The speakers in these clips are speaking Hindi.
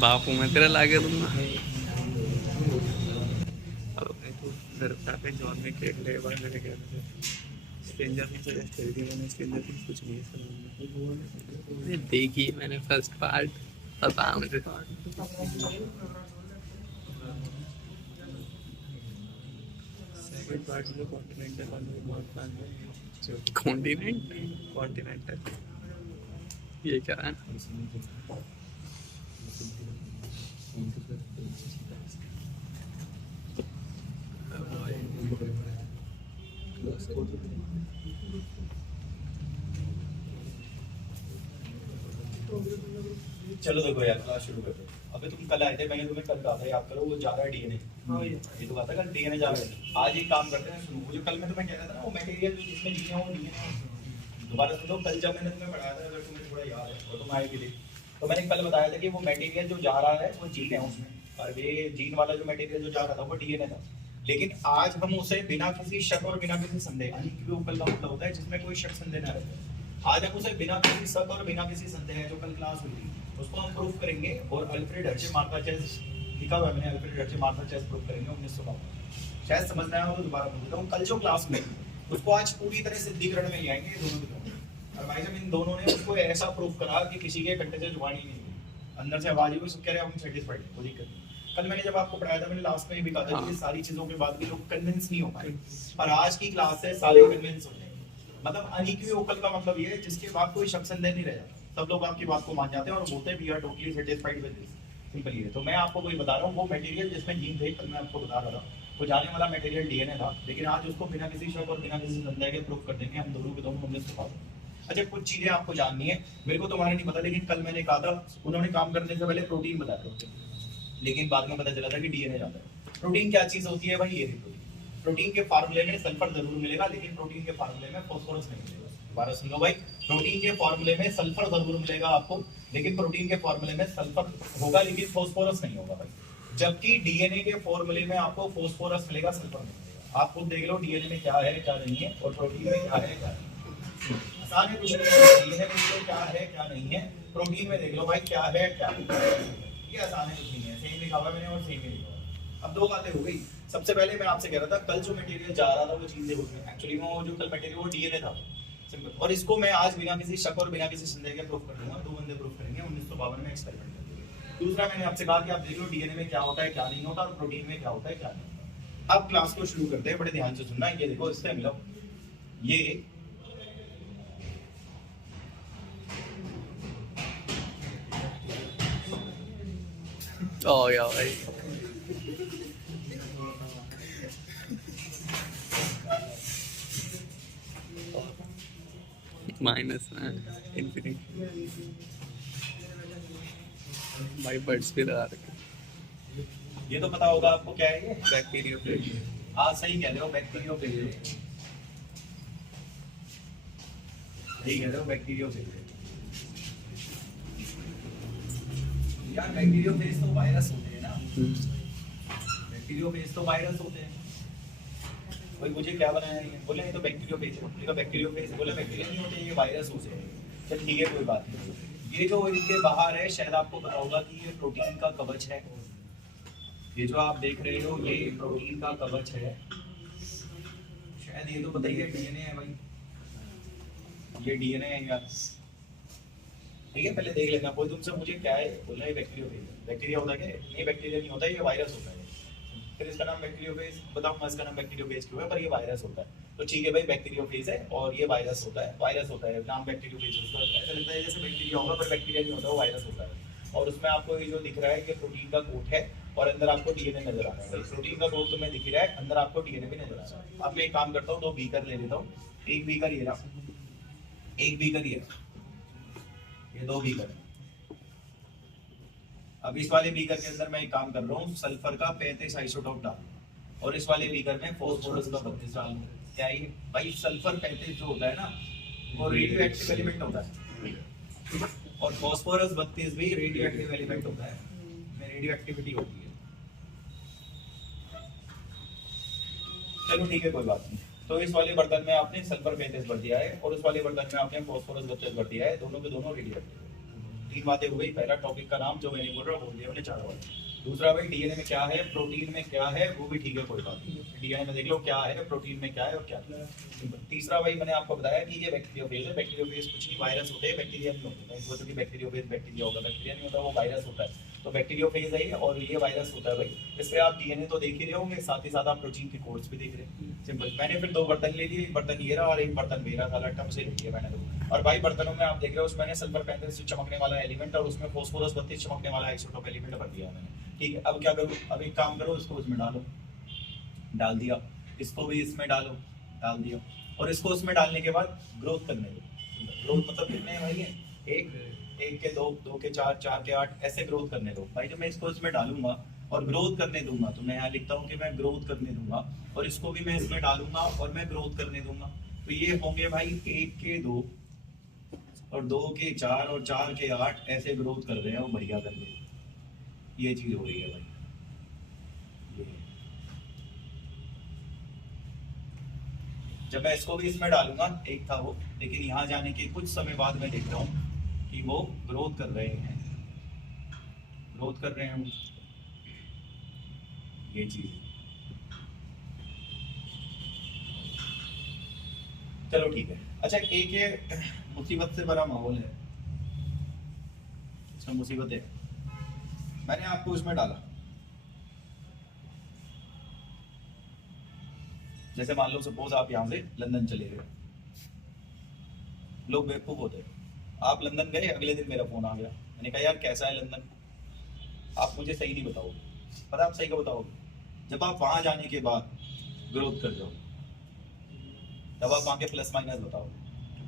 बापू मैं तेरा लागे दूंगा। घर पे जॉन में केक ले बाहर लेके गया था। स्ट्रेंजर थिंग्स सजेस्ट करी थी मैंने। स्ट्रेंजर थिंग्स कुछ नहीं है समझ में। देखी मैंने फर्स्ट पार्ट, पता मुझे। सेकंड पार्ट में कॉन्टिनेंटल वाले बहुत प्लान है। कॉन्टिनेंट कॉन्टिनेंटल ये क्या है? चलो देखो यार क्लास शुरू करते हैं। अबे तुम कल आए थे, मैंने तुम्हें कल कहा था याद करो, वो जा रहा है डीएनए। ये तो कहा था कल डीएनए जा रहा है। आज एक काम करते हैं, सुनो वो जो कल मैं तुम्हें कह रहा था ना, वो मटेरियल जिसमें डीएनए वो डीएनए दोबारा सुनो। कल जब मैंने तुम्हें पढ़ाया था, अगर तुम्हें थोड़ा याद है और तुम आए भी थे, तो मैंने कल बताया था कि वो मटेरियल जो जा रहा है वो जीन है उसमें, और ये जीन वाला जो मटेरियल जो जा रहा था वो डीएनए था। लेकिन आज हम उसे बिना किसी शक और बिना किसी संदेह, यानी कि वो कल का मतलब होता है जिसमें कोई शक संदेह ना रहे, आज हम उसे बिना किसी शक और बिना किसी संदेह, जो कल क्लास हुई थी उसको हम प्रूफ करेंगे। और अल्फ्रेड हर्जे मार्था चेस लिखा हुआ है मैंने, Alfred Hershey Martha Chase proof करेंगे 1952। शायद समझ में आया हो तो दोबारा बोल देता हूँ। कल जो क्लास में उसको आज पूरी तरह से दिग्गज में ले आएंगे दोनों के दोनों। और भाई साहब इन दोनों ने उसको ऐसा प्रूफ करा कि किसी के कंटे से जुबान ही नहीं हुई, अंदर से आवाज ही सब कह रहे हैं हम सेटिस्फाइड है, कोई दिक्कत नहीं। कल मैंने जब आपको पढ़ाया था, मैंने लास्ट में ये भी कहा था कि सारी चीजों के बाद भी लोग कन्विंस नहीं हो पाए, और आज की क्लास से सारे कन्विंस हो जाएंगे। मतलब अनइक्विवोकल का मतलब ये है जिसके बाद कोई शक संदेह नहीं रह जाता, सब लोग आपकी बात को मान जाते हैं और बोलते हैं we are totally satisfied with this. Simple ये। तो मैं आपको कोई बता रहा हूँ, वो मटेरियल जिसमें जीन थे, कल मैं आपको बता रहा था, वो जाने वाला मटेरियल डीएनए था, लेकिन आज उसको बिना किसी शक और बिना किसी संदेह के प्रूफ कर देंगे हम दोनों के दोनों हमने सुना। अच्छा कुछ चीजें आपको जाननी है, मेरे को तुम्हारे नहीं पता, लेकिन कल मैंने कहा था उन्होंने काम करने से पहले प्रोटीन बताया था, लेकिन बाद में पता चला था कि डीएनए जाता है। प्रोटीन क्या चीज होती है भाई? ये प्रोटीन। प्रोटीन के फार्मूले में सल्फर जरूर मिलेगा, लेकिन प्रोटीन के फार्मूले में फास्फोरस नहीं मिलेगा। दोबारा सुन लो भाई, प्रोटीन के फार्मूले में सल्फर जरूर मिलेगा आपको, लेकिन प्रोटीन के फार्मूले में सल्फर होगा लेकिन फास्फोरस नहीं होगा भाई। जबकि डीएनए के फार्मूले में आपको फास्फोरस मिलेगा, सल्फर नहीं मिलेगा। आप खुद देख लो डीएनए में क्या है क्या नहीं है, और प्रोटीन में क्या है क्या नहीं। आसान है कुछ नहीं, डीएनए में क्या है क्या नहीं है, प्रोटीन में देख लो भाई क्या है क्या नहीं। ये आसान है, कुछ नहीं है, सेम लिखा हुआ है मैंने और सेम ही लिखा हुआ है। अब दो बातें हो गई। सबसे पहले मैं आपसे कह रहा था कल जो मटेरियल जा रहा था वो चीजें उसमें एक्चुअली वो जो कल मटेरियल वो डीएनए था, सिंपल। और इसको मैं आज बिना किसी शक और बिना किसी संदेह के प्रूफ कर दूंगा, दो बंदे प्रूफ करेंगे 1952 में एक्सपेरिमेंट करके। दूसरा मैंने आपसे कहा कि आप देख लो डीएनए में क्या होता है क्या नहीं होता, और प्रोटीन में क्या होता है क्या नहीं होता। अब क्लास को शुरू करते हैं, बड़े ध्यान से सुनना। ये देखो इससे मिलो, ये ओ या भाई माइनस में इंफिनिटी भाई बर्ड्स भी लगा रखे। ये तो पता होगा आपको क्या है ये? बैक्टीरियोफेज। हाँ सही कह रहे हो, बैक्टीरियोफेज। सही कह रहे हो, बैक्टीरियोफेज। यार बैक्टीरियोफेज तो वायरस होते हैं ना, बैक्टीरियोफेज तो वायरस होते हैं। कोई मुझे क्या बनाया है, बोले ये तो बैक्टीरियोफेज है, बोलेगा बैक्टीरियोफेज, बोले बैक्टीरिया नहीं होते ये वायरस होते हैं। चल ठीक है कोई बात नहीं। ये जो इनके बाहर है, शायद आपको पता होगा कि ये प्रोटीन का कवच है। ये जो आप देख रहे हो ये प्रोटीन का कवच है, शायद ये तो बताइए डीएनए है भाई, ये डीएनए है यार। ठीक है पहले देख लेना। कोई तुमसे मुझे क्या है बोला, ये बैक्टीरियोफेज है। बैक्टीरिया होता है क्या? ये बैक्टीरिया नहीं होता, ये वायरस होता है। फिर इसका नाम बैक्टीरियोफेज, बताऊंगा इसका नाम बैक्टीरियोफेज क्यों है, पर ये वायरस होता है। तो ठीक है भाई, बैक्टीरियोफेज है और ये वायरस होता है, वायरस होता है, नाम बैक्टीरियोफेज उसका ऐसा लगता है जैसे बैक्टीरिया होगा, पर बैक्टीरिया नहीं होता, वो वायरस होता है। और उसमें आपको ये जो दिख रहा है ये प्रोटीन का कोट है, और अंदर आपको डीएनए नजर आ रहा है भाई। प्रोटीन का कोट तुम्हें दिख रहा है, अंदर आपको डीएनए भी नजर आ रहा है। अब मैं एक काम करता हूँ, दो बीकर ले लेता हूँ। एक बीकर ये रहा, एक बीकर ये रहा, ये दो बीकर है। अब इस वाले बीकर के अंदर मैं एक काम कर रहा हूँ, सल्फर का 35 आइसोटोप डाल, और इस वाले बीकर में फास्फोरस का 32 डाल। क्या ये भाई सल्फर 35 जो होता है ना, वो रेडियो एक्टिव एलिमेंट होता है, और फास्फोरस 32 भी रेडियो एक्टिव एलिमेंट होता है, में रेडियो एक्टिविटी होती है। चलो ठीक है कोई बात नहीं। तो इस वाले बर्तन में आपने सल्फर 35 भर दिया है, और उस वाले बर्तन में आपने फास्फोरस 32 भर दिया है, दोनों के दोनों रेडियो एक्टिव। तीन बातें हो गई। पहला टॉपिक का नाम जो मैं नहीं बोल रहा बोल दिया मैंने, 4 बार। दूसरा भाई डीएनए में क्या है, प्रोटीन में क्या है, वो भी ठीक है, कोई बात नहीं। डीएनए में देख लो क्या है, प्रोटीन में क्या है और क्या नहीं। तीसरा भाई मैंने आपको बताया कि ये बैक्टीरियोफेज है। बैक्टीरियोफेज कुछ नहीं, वायरस होते हैं, बैक्टीरिया नहीं होते। मैं सोचो कि बैक्टीरियोफेज बैक्टीरिया होगा, बैक्टीरिया नहीं होता, वो वायरस होता है। तो बैक्टीरियोफेज है और ये वायरस होता है भाई। इस पे आप डीएनए तो देख ही रहे होंगे, साथ ही साथ आप प्रोटीन के कोड्स भी देख रहे हैं। सिंपल। मैंने फिर 2 बर्तन ले लिए, एक बर्तन ये रहा और एक बर्तन मेरा था, लट्टम से ले लिया मैंने तो। और भाई बर्तनों में आप देख रहे हो, उसमें मैंने सल्फर 35 चमकने वाला एलिमेंट और उसमें फास्फोरस 32 चमकने वाला आइसोटोप एलिमेंट भर दिया मैंने। ठीक है, अब क्या करूँ, अब एक काम करो, इसको इसमें डालो, डाल दिया, इसको भी इसमें डालो, डाल दिया, और इसको उसमें डालने के बाद ग्रोथ करने दो। ग्रोथ मतलब कितने हैं भाई, एक के 2, 2 के 4, 4 के 8, ऐसे ग्रोथ करने दो भाई। जब मैं इसको इसमें डालूंगा और ग्रोथ करने दूंगा, तो मैं यहाँ लिखता हूँ कि मैं ग्रोथ करने दूंगा, और इसको भी मैं इसमें डालूंगा और मैं ग्रोथ करने दूंगा। तो ये होंगे भाई 1 के 2 और 2 के 4 और 4 के 8, ऐसे ग्रोथ कर रहे हैं वो बढ़िया कर रहे हैं। ये चीज हो रही है भाई। जब मैं इसको भी इसमें डालूंगा, एक था वो, लेकिन यहाँ जाने के कुछ समय बाद मैं देख रहा हूँ कि वो ग्रोथ कर रहे हैं, ग्रोथ कर रहे हैं वो। ये चीज, चलो ठीक है। अच्छा, एक ये मुसीबत से भरा माहौल है, इसमें मुसीबत है। मैंने आपको उसमें डाला, जैसे मान लो सपोज आप यहाँ से लंदन चले गए। लोग बेवकूफ होते हैं। आप लंदन गए, अगले दिन मेरा फोन आ गया, मैंने कहा यार कैसा है लंदन, आप मुझे सही नहीं बताओगे, पता आप सही का बताओगे जब आप वहां जाने के बाद ग्रोथ कर जाओ, तब आप वहां के प्लस माइनस बताओगे।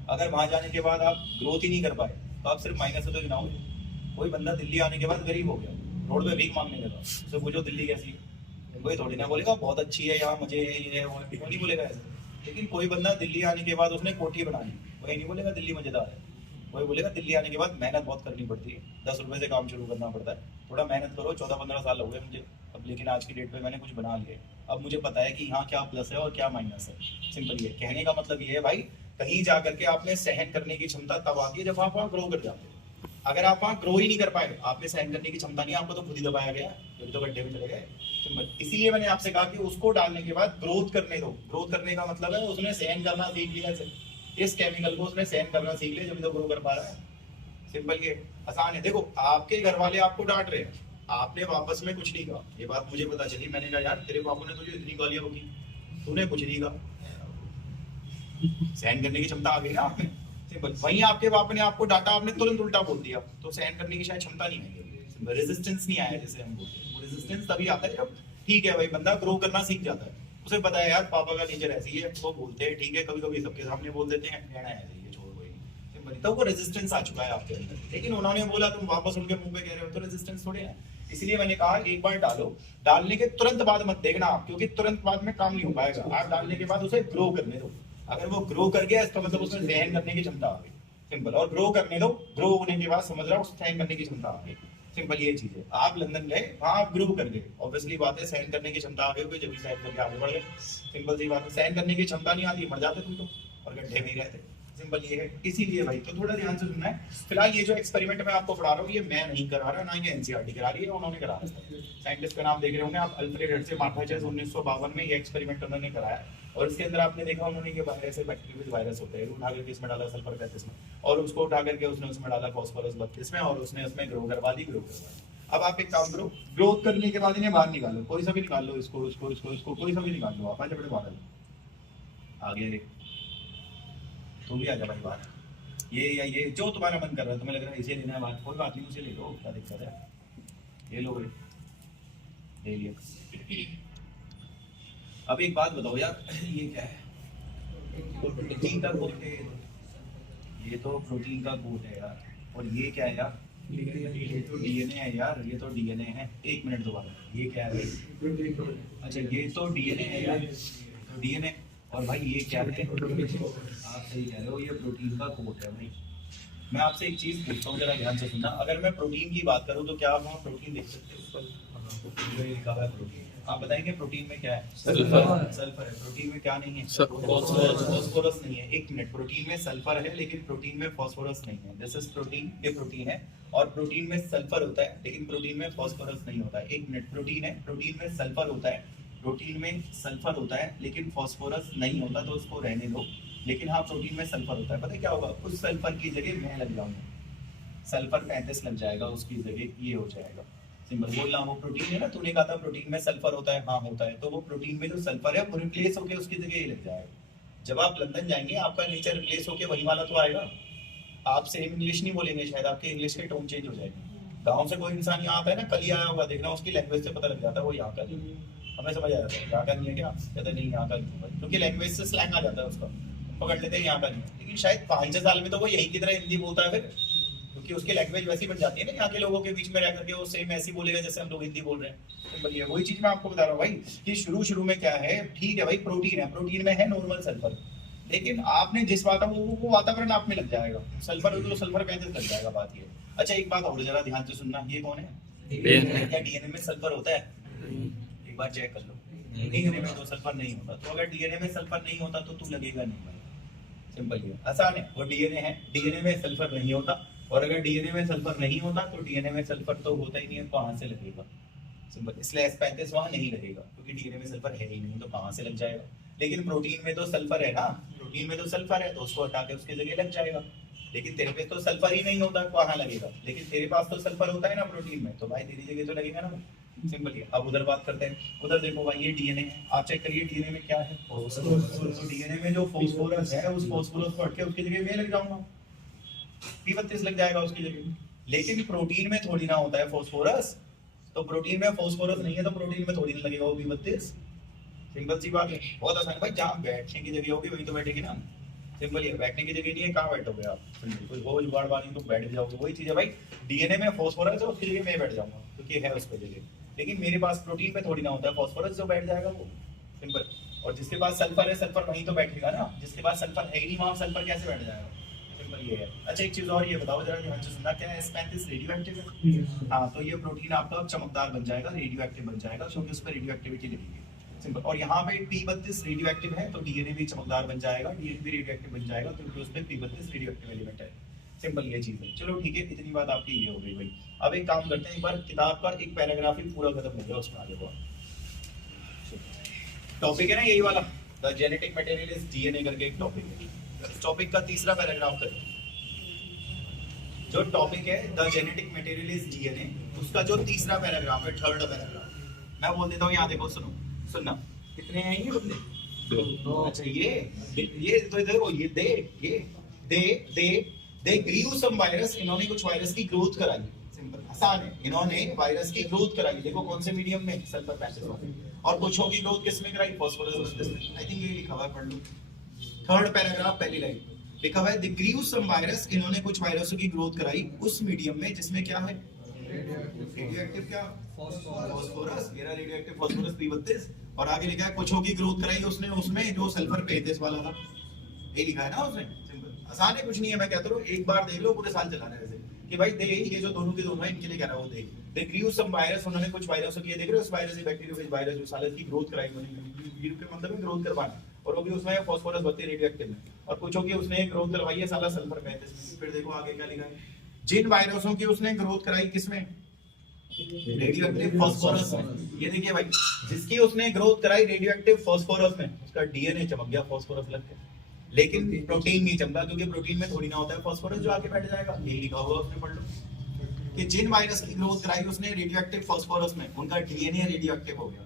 अगर वहां जाने के बाद आप ग्रोथ ही नहीं कर पाए, तो आप सिर्फ माइनस तो गिनाओगे। कोई बंदा दिल्ली आने के बाद गरीब हो गया, रोड पे भीख मांगने लगा, उससे पूछो दिल्ली कैसी है, कोई थोड़ी ना बोलेगा बहुत अच्छी है, यहाँ मजे है, ये है वो है, नहीं बोलेगा ऐसे। लेकिन कोई बंदा दिल्ली आने के बाद उसने कोठी बना ली, कोई नहीं बोलेगा दिल्ली मजेदार है। कोई बोलेगा दिल्ली आने के बाद मेहनत बहुत करनी पड़ती है, 10 रुपए से काम शुरू करना पड़ता है, थोड़ा मेहनत करो। 14-15 साल हो गए मुझे अब, लेकिन आज की डेट पे मैंने कुछ बना लिया। अब मुझे पता है कि यहाँ क्या प्लस है और क्या माइनस है। सिंपल ये कहने का मतलब ये है भाई, कहीं जा करके आपने सहन करने की क्षमता तब आती है जब आप वहाँ ग्रो कर जाते हो। अगर आप वहाँ ग्रो ही नहीं कर पाए, आपने सहन करने की क्षमता नहीं, आपको तो खुद ही दबाया गया, जब तो गड्ढे में चले गए। इसीलिए मैंने आपसे कहा कि उसको डालने के बाद ग्रोथ करने दो। ग्रोथ करने का मतलब है उसने सहन करना सीख लिया, इस केमिकल को उसने सहन करना सीख लिया, जब तो ग्रो कर पा रहा है। सिंपल ये, आसान है। देखो आपके घर वाले आपको डांट रहे हैं, आपने वापस में कुछ नहीं कहा, ये बात मुझे पता चली। मैंने कहा यार तेरे बापू ने तुझे इतनी गालियां होगी, तूने कुछ नहीं कहा, सहन करने की क्षमता आ गई ना आप में। सिंपल। वहीं आपके बाप ने आपको डांटा, आपने तुरंत उल्टा बोल दिया, तो सहन करने की शायद क्षमता नहीं है, रेजिस्टेंस नहीं आया जैसे हम बोलते हैं। वो रेजिस्टेंस तभी आता है जब, ठीक है भाई, बंदा ग्रो करना सीख जाता है, उसे पता है यार पापा का नेचर ऐसी है, वो बोलते हैं ठीक है, कभी कभी सबके सामने बोल देते हैं, कहना है ये छोड़ कोई नहीं, तो वो रेजिस्टेंस आ चुका है आपके अंदर। लेकिन उन्होंने बोला तुम वापस उनके मुंह पे कह रहे हो, तो रेजिस्टेंस थोड़े है। इसलिए मैंने कहा एक बार डालो, डालने के तुरंत बाद मत देखना आप, क्योंकि तुरंत बाद में काम नहीं हो पाएगा। आप डालने के बाद उसे ग्रो करने दो, अगर वो ग्रो कर गया इसका मतलब उसमें सहन करने की क्षमता आ गई। सिंपल। और ग्रो करने दो, ग्रो होने के बाद समझ रहा हूँ सहन करने की क्षमता आ गई। सिंपल ये चीज है। आप लंदन गए, वहां आप ग्रो कर गए, ऑब्वियसली बात है सहन करने की क्षमता आ गई, जब भी सहन करके आगे बढ़ गए। सिंपल सी बात है, सहन करने की क्षमता नहीं आती, मर जाते तुम तो, और गड्ढे में ही रहते। सिंपल ये है। इसीलिए भाई तो थोड़ा ध्यान से सुनना है। फिलहाल ये जो एक्सपेरिमेंट मैं आपको पढ़ा रहा हूँ, ये मैं नहीं करा रहा, ना ये एनसीईआरटी करा रही है, उन्होंने करा रहा है। साइंटिस्ट का नाम देख रहे होंगे आप, अल्फ्रेड हर्ट्जे मार्ठाचेस, 1952 में ये एक्सपेरिमेंट उन्होंने कराया। और इसके अंदर आपने देखा उन्होंने कि ऐसे बैक्टीरियल वायरस होते हैं, उठा करके इसमें डाला सल्फर 35 में, और उसको उठा करके उसने उसमें डाला फास्फोरस 32 में, और उसने उसमें ग्रो करवा दी, ग्रो करवा दी। अब आप एक काम करो, ग्रोथ करने के बाद इन्हें बाहर निकालो, कोई सा भी निकाल लो, इसको इसको इसको इसको कोई सा भी निकाल लो आप। आजा बड़े बाहर आ गया, तो भी आजा भाई बाहर। ये या ये जो तुम्हारा मन कर रहा है, तुम्हें लग रहा है इसे लेना है बाहर, कोई बात नहीं, उसे ले लो, क्या दिक्कत है, ये लो भाई, ले लिया। अब एक बात बताओ यार, ये क्या है? प्रोटीन का कोट है, ये तो प्रोटीन का कोट है यार। और ये क्या है यार? ये तो डीएनए है यार, ये तो डीएनए है। एक मिनट दोबारा, ये क्या है भाई? अच्छा ये तो डीएनए है यार, तो डीएनए। और भाई ये क्या है? आप सही कह रहे हो, ये प्रोटीन का कोट है भाई। मैं आपसे एक चीज पूछता हूँ, जरा ध्यान से सुनना। अगर मैं प्रोटीन की बात करूँ तो क्या आप वहाँ प्रोटीन देख सकते हो? लिखा हुआ है प्रोटीन, आप बताएंगे प्रोटीन में क्या है? सल्फर। सल्फर है। प्रोटीन में क्या नहीं है? फास्फोरस। फास्फोरस नहीं है। एक मिनट, प्रोटीन में सल्फर है लेकिन प्रोटीन में फास्फोरस नहीं है। दिस इज प्रोटीन, ये प्रोटीन है और प्रोटीन में सल्फर होता है लेकिन प्रोटीन में फास्फोरस नहीं होता है। एक मिनट, प्रोटीन है, प्रोटीन में सल्फर होता है, प्रोटीन में सल्फर होता है लेकिन फास्फोरस नहीं होता, तो उसको रहने दो। लेकिन हाँ, प्रोटीन में सल्फर होता है। पता है क्या होगा? उस सल्फर की जगह मैं लग जाऊंगा, सल्फर 35 लग जाएगा, उसकी जगह ये हो जाएगा। सिंपल बोलना, वो प्रोटीन है ना, तूने कहा था प्रोटीन में सल्फर होता है, हाँ होता है, तो वो प्रोटीन में जो सल्फर है वो रिप्लेस होकर उसकी जगह ये लग जाएगा। जब आप लंदन जाएंगे आपका नेचर रिप्लेस होकर वही वाला तो आएगा। आप सेम इंग्लिश नहीं बोलेंगे, शायद आपके इंग्लिश के टोन चेंज हो जाएगी। गाँव से कोई इंसान यहाँ आता है ना, कल ही आया होगा, देखना उसकी लैंग्वेज से पता लग जाता है वो यहाँ का नहीं है। हमें समझ आ जाता है यहाँ का नहीं है क्या, कहता नहीं यहाँ का नहीं है, क्योंकि लैंग्वेज से स्लैंग आ जाता है उसका, पकड़ लेते हैं यहाँ का नहीं है। लेकिन शायद 5-6 साल में तो वो यही की तरह हिंदी बोलता है फिर, क्योंकि उसकी लैंग्वेज वैसी बन जाती है ना, यहाँ के लोगों के बीच में रह करके वो सेम ऐसी बोलेगा जैसे हम लोग हिंदी बोल रहे हैं। सिंपल ये वही चीज मैं आपको बता रहा हूँ भाई कि शुरू में क्या है, ठीक है भाई, प्रोटीन है, प्रोटीन में है नॉर्मल सल्फर, लेकिन आपने जिस वो वातावरण आप में लग जाएगा, सल्फर हो तो सल्फर 35 लग जाएगा, बात ये। अच्छा एक बात और जरा ध्यान से सुनना, ये कौन है? क्या डीएनए में सल्फर होता है? एक बार चेक कर लो, डीएनए में तो सल्फर नहीं होता। तो अगर डीएनए में सल्फर नहीं होता तो तू लगेगा नहीं भाई। सिंपल ये आसान है, वो डीएनए है, डीएनए में सल्फर नहीं होता, और अगर डीएनए में सल्फर नहीं होता तो डीएनए में सल्फर तो होता ही नहीं है, तो कहां से लगेगा? सिंपल, इसलिए S35 वहां नहीं लगेगा क्योंकि डीएनए में सल्फर है ही नहीं, तो कहां से लग जाएगा? लेकिन प्रोटीन में तो सल्फर है ना, प्रोटीन में तो सल्फर है, तो उसको हटा के उसकी जगह लग जाएगा। लेकिन तेरे पे तो सल्फर ही नहीं होता, कहां लगेगा? लेकिन तेरे पास तो सल्फर होता है ना प्रोटीन में, तो भाई तेरी जगह तो लगेगा ना। सिंपल है। अब उधर बात करते हैं, उधर देखो भाई ये डीएनए है, आप चेक करिए डीएनए में क्या है? तो डीएनए में जो फास्फोरस है, उस फास्फोरस को हट के उसकी जगह मैं लग जाऊंगा, P32 लग जाएगा उसकी जगह। लेकिन प्रोटीन में थोड़ी ना होता है फास्फोरस, तो प्रोटीन में फास्फोरस नहीं है तो प्रोटीन में थोड़ी ना लगेगा वो P32। सिंपल सी बात है, बहुत आसान भाई, जहाँ बैठने की जगह होगी वहीं तो बैठेगी ना। सिंपल ये, बैठने की जगह नहीं है, कहाँ बैठोगे आप? कोई हो जुगाड़ वाली तो बैठ जाओगे, वही चीज है भाई। डीएनए में फास्फोरस है, उसकी जगह मैं बैठ जाऊंगा क्योंकि है उस पर जगह, लेकिन मेरे पास प्रोटीन में थोड़ी ना होता है फास्फोरस, जो बैठ जाएगा वो। सिंपल। और जिसके पास सल्फर है, सल्फर वहीं तो बैठेगा ना, जिसके पास सल्फर है ही नहीं वहां सल्फर कैसे बैठ जाएगा? सिंपल ये है। अच्छा एक चीज और ये बताओ जरा ध्यान से सुनना, क्या है S35 रेडियो एक्टिव है? हाँ, तो ये प्रोटीन आपका चमकदार बन जाएगा, रेडियो एक्टिव बन जाएगा, क्योंकि उस पर रेडियो एक्टिविटी लगेगी। सिंपल। और यहाँ पे P32 रेडियो एक्टिव है, तो डीएनए भी चमकदार बन जाएगा, डीएनए भी रेडियो एक्टिव बन जाएगा, क्योंकि उसमें P32 रेडियो एक्टिव एलिमेंट है। सिंपल ये चीज है। चलो ठीक है, इतनी बात आपकी ये हो गई भाई। अब एक काम करते हैं, एक बार किताब का एक पैराग्राफ ही पूरा खत्म हो गया, उसमें आगे बढ़ो। टॉपिक है ना यही वाला, the genetic material is DNA करके एक टॉपिक है। इस टॉपिक का तीसरा पैराग्राफ करें। जो टॉपिक है the genetic material is DNA, उसका जो तीसरा पैराग्राफ है, थर्ड पैराग्राफ, मैं बोल देता हूँ, यहाँ देखो, सुनो, सुनना। कितने हैं ये बंदे? दो। अच्छा ये तो देखो, ये दे ग्रीव सम वायरस, इन्होंने कुछ वायरस की ग्रोथ कराई। सिंपल, आसान है, इन्होंने वायरस की ग्रोथ कराई। देखो कौन से मीडियम में? सल्फर 35 वाले। और कुछों की ग्रोथ किसमें कराई? फास्फोरस 36 में। आई थिंक ये लिखा हुआ है, पढ़ लो। थर्ड पैराग्राफ पहली लाइन लिखा हुआ है, दे ग्रीव सम वायरस, इन्होंने कुछ वायरसों की ग्रोथ कराई उस मीडियम में जिसमें क्या है? रेडियो एक्टिव क्या? फास्फोरस। मेरा रेडियो एक्टिव फास्फोरस P32। और आगे लिखा है कुछों की ग्रोथ कराई उसने उसमें जो सल्फर 35 वाला था, ये लिखा है ना उसने। सिंपल, आसान है, कुछ नहीं है। मैं कहता हूँ एक बार देख लो, पूरे साल चलाना है वैसे कि भाई दे, ये जो दोनों के दोनों है, इनके लिए कह रहा है वो दे ग्रीव सम वायरस, उन्होंने कुछ वायरसों की, देख रहे हो, उस वायरस, बैक्टीरियोफेज वायरस, जो साल की ग्रोथ कराई उन्होंने, ग्रीव के मतलब में ग्रोथ करवाना, और वो भी उसमें फास्फोरस भर्ती रेडियो एक्टिव में, और कुछों की उसने ग्रोथ करवाई है साला सल्फर 35। फिर देखो आगे क्या लिखा है, जिन वायरसों की उसने ग्रोथ कराई किसमें? रेडियो एक्टिव फास्फोरस में। ये देखिए भाई, जिसकी उसने ग्रोथ कराई रेडियो एक्टिव फास्फोरस में, उसका डीएनए चमक गया फास्फोरस लग के, लेकिन प्रोटीन नहीं चमका, क्योंकि प्रोटीन में थोड़ी ना होता है फास्फोरस जो आके बैठ जाएगा। यही लिखा हुआ उसने, पढ़ लो कि जिन वायरस की ग्रोथ कराई उसने रेडियो एक्टिव फास्फोरस में, उनका डीएनए रेडियो एक्टिव हो गया,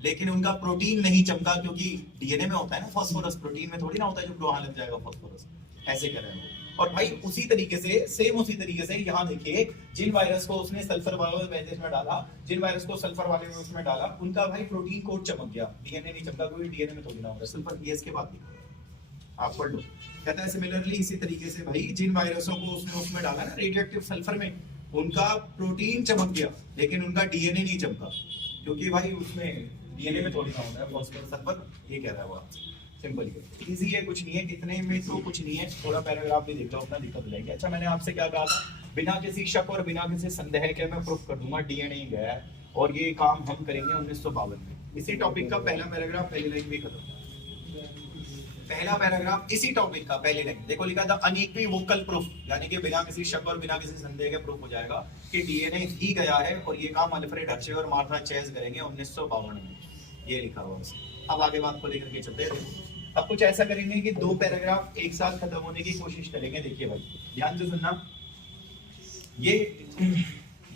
लेकिन उनका प्रोटीन नहीं चमका, क्योंकि डीएनए में होता है ना फास्फोरस, प्रोटीन में थोड़ी ना होता है जो वहां लग जाएगा फास्फोरस। ऐसे कर रहे हैं। और भाई उसी तरीके से, सेम उसी तरीके से यहाँ देखिए, जिन वायरस को उसने सल्फर वाले में डाला, जिन वायरस को सल्फर वाले में उसमें डाला, उनका भाई प्रोटीन कोड चमक गया, डीएनए नहीं चमका, क्योंकि डीएनए में थोड़ी ना होगा सल्फर। ये इसके बाद आप पढ़ लो। कहता है सिमिलरली, इसी तरीके से भाई जिन वायरसों को उसने उसमें डाला ना रेडियो एक्टिव सल्फर में, उनका प्रोटीन चमक गया, लेकिन उनका डीएनए नहीं चमका, क्योंकि भाई उसमें डीएनए में थोड़ी ना होता है फास्फोरस सल्फर। ये कह रहा है वो। सिंपल है, इजी है, कुछ नहीं है, कितने में तो कुछ नहीं है। थोड़ा पैराग्राफ भी देख लो, अपना दिक्कत लेंगे। अच्छा मैंने आपसे क्या कहा था, बिना किसी शक और बिना किसी संदेह के मैं प्रूफ कर दूंगा डीएनए गया है, और ये काम हम करेंगे 1952 में। इसी टॉपिक का पहला पैराग्राफ पहली लाइन भी खत्म। पहला पैराग्राफ इसी टॉपिक का पहली लाइन देखो, लिखा था अनइक्विवोकल प्रूफ, यानी कि बिना किसी शक और बिना किसी संदेह के प्रूफ हो जाएगा कि डीएनए ही गया है, और ये काम अल्फ्रेड हर्शे और मार्था चेज करेंगे 1952 में, ये लिखा हुआ है। अब आगे बात को लेकर के चलते हैं। अब कुछ ऐसा करेंगे कि दो पैराग्राफ एक साथ खत्म होने की कोशिश करेंगे। देखिए भाई ध्यान से सुनना, ये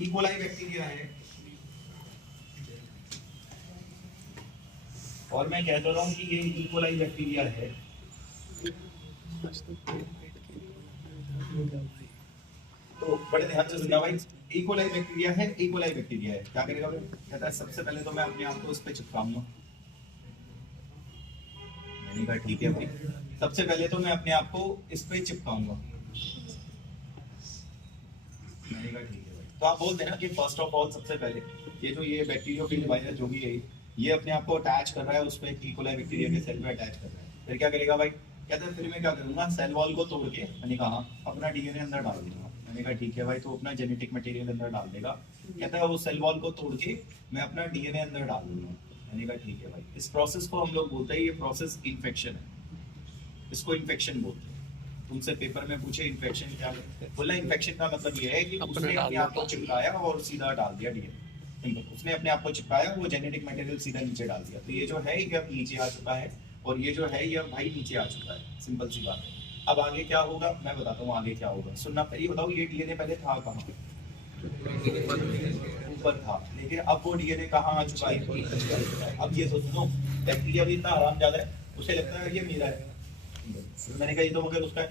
इकोलाई बैक्टीरिया है, और मैं कहता रहा हूं कि ये इकोलाई बैक्टीरिया है। तो बड़े ध्यान से सुनना भाई, इकोलाई बैक्टीरिया है, इकोलाई बैक्टीरिया है। क्या करेगा भाई, कहता है सबसे पहले तो मैं अपने आप को इस पे चिपकाऊंगा। मैंने कहा ठीक है भाई, सबसे पहले तो मैं अपने आप को इस पे चिपकाऊंगा। मैंने कहा ठीक है भाई, तो आप बोल देना कि फर्स्ट ऑफ ऑल सबसे पहले ये जो ये बैक्टीरियोफिल वायरस जो भी है ये अपने आप को अटैच कर रहा है उस पे, इकोलाई बैक्टीरिया के सेल पे अटैच कर रहा है। फिर क्या करेगा भाई, कहता है फिर मैं क्या करूंगा, सेल वॉल को तोड़ के, मैंने कहा अपना डीएनए अंदर डाल दूंगा। मैंने कहा ठीक है भाई, तो अपना जेनेटिक मटेरियल अंदर डाल देगा। कहता है वो सेल वॉल को तोड़ के मैं अपना डीएनए अंदर डाल दूंगा। मैंने कहा ठीक है भाई, इस प्रोसेस को हम लोग बोलते हैं, ये प्रोसेस इन्फेक्शन है, इसको इन्फेक्शन बोलते हैं। तुमसे पेपर में पूछे इन्फेक्शन क्या है, बोला इन्फेक्शन का मतलब ये है कि उसने अपने आप को चिपकाया और सीधा डाल दिया डीएनए। उसने अपने आप को चिपकाया, वो जेनेटिक मटेरियल सीधा नीचे डाल दिया। तो ये जो है ये अब नीचे आ चुका है, और ये जो है ये अब भाई नीचे आ चुका है। सिंपल सी बात है। अब आगे क्या होगा मैं बताता हूँ, आगे क्या होगा सुनना। पहले बताओ ये डीएनए पहले था कहाँ, ऊपर था, लेकिन अब वो डीएनए कहाँ आ चुका है। अब ये सोचो, बैक्टीरिया भी इतना आराम ज्यादा है, उसे लगता है ये मेरा है। मैंने कहा ये तो मगर उसका है,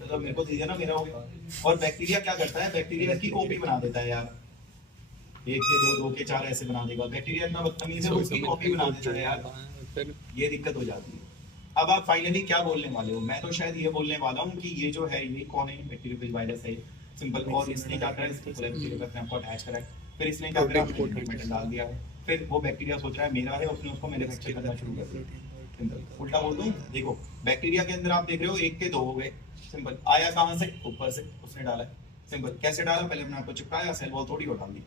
तो मेरे को दे दिया ना, मेरा हो गया। और बैक्टीरिया क्या करता है, बैक्टीरिया की कॉपी बना देता है यार, एक के दो, दो के चार ऐसे बना देगा। बैक्टीरिया इतना बदतमीज है, उसकी कॉपी बना देता है यार, ये दिक्कत हो जाती है। अब आप फाइनली क्या बोलने वाले हो, मैं तो शायद ये बोलने वाला हूँ कि ये जो है ये कौन है, बैक्टीरियोफेज वायरस है सिंपल। और इसने क्या करा, इसने बैक्टीरिया को अपने आप को अटैच करा है, फिर इसने क्या करा, मेटल डाल दिया है। फिर वो बैक्टीरिया सोच रहा है मेरा है, उसने उसको मैन्युफैक्चर करना शुरू कर दिया। सिंपल उल्टा बोल दूं, देखो बैक्टीरिया के अंदर आप देख रहे हो एक के दो हो गए। सिंपल आया कहाँ से, ऊपर से उसने डाला। सिंपल कैसे डाला, पहले अपने आप को चिपकाया, सेल वॉल थोड़ी को डाल दी।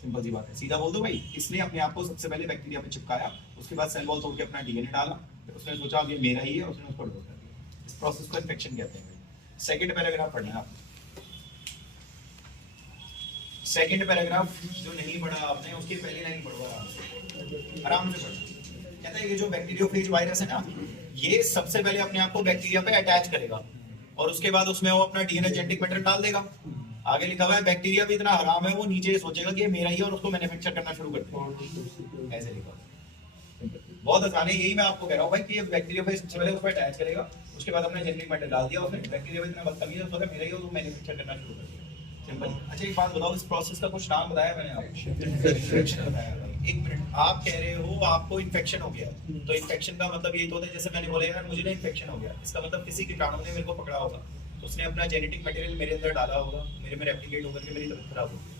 सिंपल सी बात है, सीधा बोल दो भाई, इसने अपने आप को सबसे पहले बैक्टीरिया पे चिपकाया, उसके बाद सेल वॉल तोड़ के अपना डीएनए डाला, उसने सोचा अब ये मेरा ही है, उसने उसको डोज कर दिया। इस प्रोसेस को इन्फेक्शन कहते हैं। सेकंड पैराग्राफ पढ़ना आप। सेकंड पैराग्राफ जो नहीं पढ़ा आपने, उसकी पहली लाइन पढ़ो आराम से पढ़ो। कहता है ये जो बैक्टीरियोफेज वायरस है ना, ये सबसे पहले अपने आप को बैक्टीरिया पे अटैच करेगा, और उसके बाद उसमें वो अपना डीएनए जेनेटिक मटेरियल डाल देगा। आगे लिखा हुआ है बैक्टीरिया भी इतना हराम है, वो नीचे सोचेगा कि ये मेरा ही है, और उसको मैन्युफैक्चर करना शुरू कर देगा। ऐसे लिखा बहुत आसान है, यही मैं आपको कह रहा हूँ भाई कि ये बैक्टीरिया पे सबसे पहले उसको अटैच करेगा, उसके बाद अपना जेनेटिक मटेरियल डाल दिया, और फिर बैक्टीरिया भी इतना बदतमीज है, सोचा मेरा ही है, वो मैन्युफैक्चर करना शुरू कर दिया। सिंपल। अच्छा एक बात बताओ, इस प्रोसेस का कुछ नाम बताया मैंने आपको, इन्फेक्शन बताया। एक मिनट, आप कह रहे हो आपको इन्फेक्शन हो गया, तो इन्फेक्शन का मतलब ये तो होता है जैसे मैंने बोला यार मुझे ना इन्फेक्शन हो गया, इसका मतलब किसी कीटाणु ने मेरे को पकड़ा होगा, उसने अपना जेनेटिक मटेरियल मेरे अंदर डाला होगा, मेरे में रेप्लिकेट होकर के मेरी तबीयत खराब हो गई।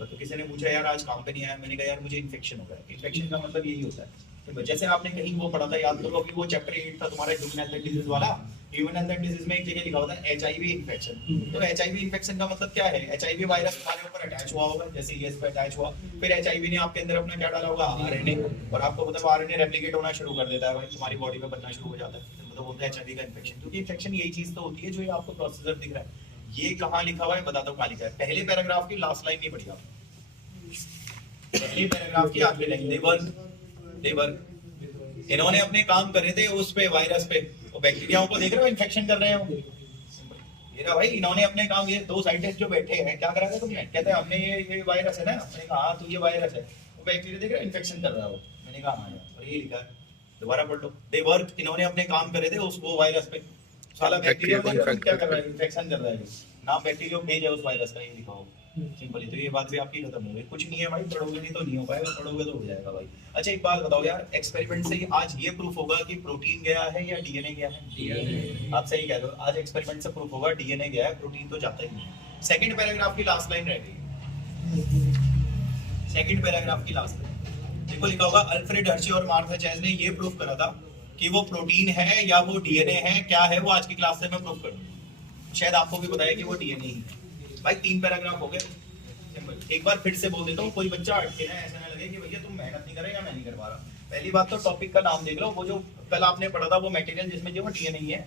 तो किसी ने पूछा यार आज काम पे नहीं आया, मैंने कहा यार मुझे इन्फेक्शन हो गया। इन्फेक्शन का मतलब यही होता है। तो जैसे आपने कहीं वो पढ़ा था, याद करो अभी वो चैप्टर 8 था तुम्हारा ह्यूमन एथलेट डिजीज वाला, ह्यूमन एथलेट डिजीज में एक जगह लिखा होता है एचआईवी इन्फेक्शन। तो एचआईवी इन्फेक्शन का मतलब क्या है, एचआईवी वायरस तुम्हारे ऊपर अटैच हुआ होगा, जैसे ये इस पे अटैच हुआ, फिर एचआईवी ने आपके अंदर अपना क्या डाला होगा, आरएनए, और आपको मतलब आरएनए रेप्लिकेट होना शुरू कर देता है भाई, तुम्हारी बॉडी में बनना शुरू हो जाता है, मतलब बोलते हैं एचआईवी का इन्फेक्शन। क्योंकि इन्फेक्शन यही चीज तो होती है जो ये आपको प्रोसीजर दिख रहा है। ये कहाँ लिखा हुआ है बताता हूँ, कहाँ लिखा है। पहले पैराग्राफ की लास्ट लाइन नहीं पढ़ी आपने, पहले पैराग्राफ की आखिरी लाइन, देवर इन्होंने अपने काम करे थे उस पे, वायरस पे, वो बैक्टीरियाओं को देख रहे हो इन्फेक्शन कर रहे हो। ये रहा भाई, इन्होंने अपने काम, ये दो साइंटिस्ट जो बैठे हैं, क्या करा था तुमने, कहते हैं हमने ये वायरस है ना, मैंने कहा हाँ तो ये वायरस है, वो बैक्टीरिया देख रहे हो इन्फेक्शन कर रहा हो, मैंने कहा हाँ यार, और ये लिखा है, दोबारा पढ़ लो। दे वर्क, इन्होंने अपने काम करे थे उस वो वायरस पे, साला बैक्टीरिया क्या कर रहा है, इन्फेक्शन कर रहा है, नाम बैक्टीरियोफेज है उस वायरस का, ये लिखा हो सिंपली। तो ये बात भी आपकी खत्म हो गई, कुछ नहीं है भाई, पढ़ोगे नहीं तो नहीं हो पाएगा, पढ़ोगे तो हो जाएगा भाई। अच्छा एक बात बताओ यार, एक्सपेरिमेंट से आज ये प्रूफ होगा कि प्रोटीन गया है या डीएनए गया है? आप सही कह रहे हो, आज एक्सपेरिमेंट से प्रूफ होगा डीएनए गया है, प्रोटीन तो जाता ही नहीं। सेकंड पैराग्राफ की लास्ट लाइन रह गई, सेकंड पैराग्राफ की लास्ट लाइन देखो, लिखा होगा अल्फ्रेड हर्शे और मार्था चेज ने ये प्रूफ करा था कि वो प्रोटीन है या वो डीएनए है, क्या है वो आज की क्लास से मैं प्रूफ करूंगा। शायद आपको भी बताया कि वो डीएनए ही है। भाई 3 पैराग्राफ हो गए। एक बार फिर से बोल देता हूँ, कोई बच्चा अटके ना, ऐसा ना लगे कि भैया तुम मेहनत नहीं कर रहे या मैं नहीं कर पा रहा। पहली बात तो टॉपिक का नाम देख लो, वो जो कल आपने पढ़ा था वो मटेरियल जिसमें जो डीएनए ही है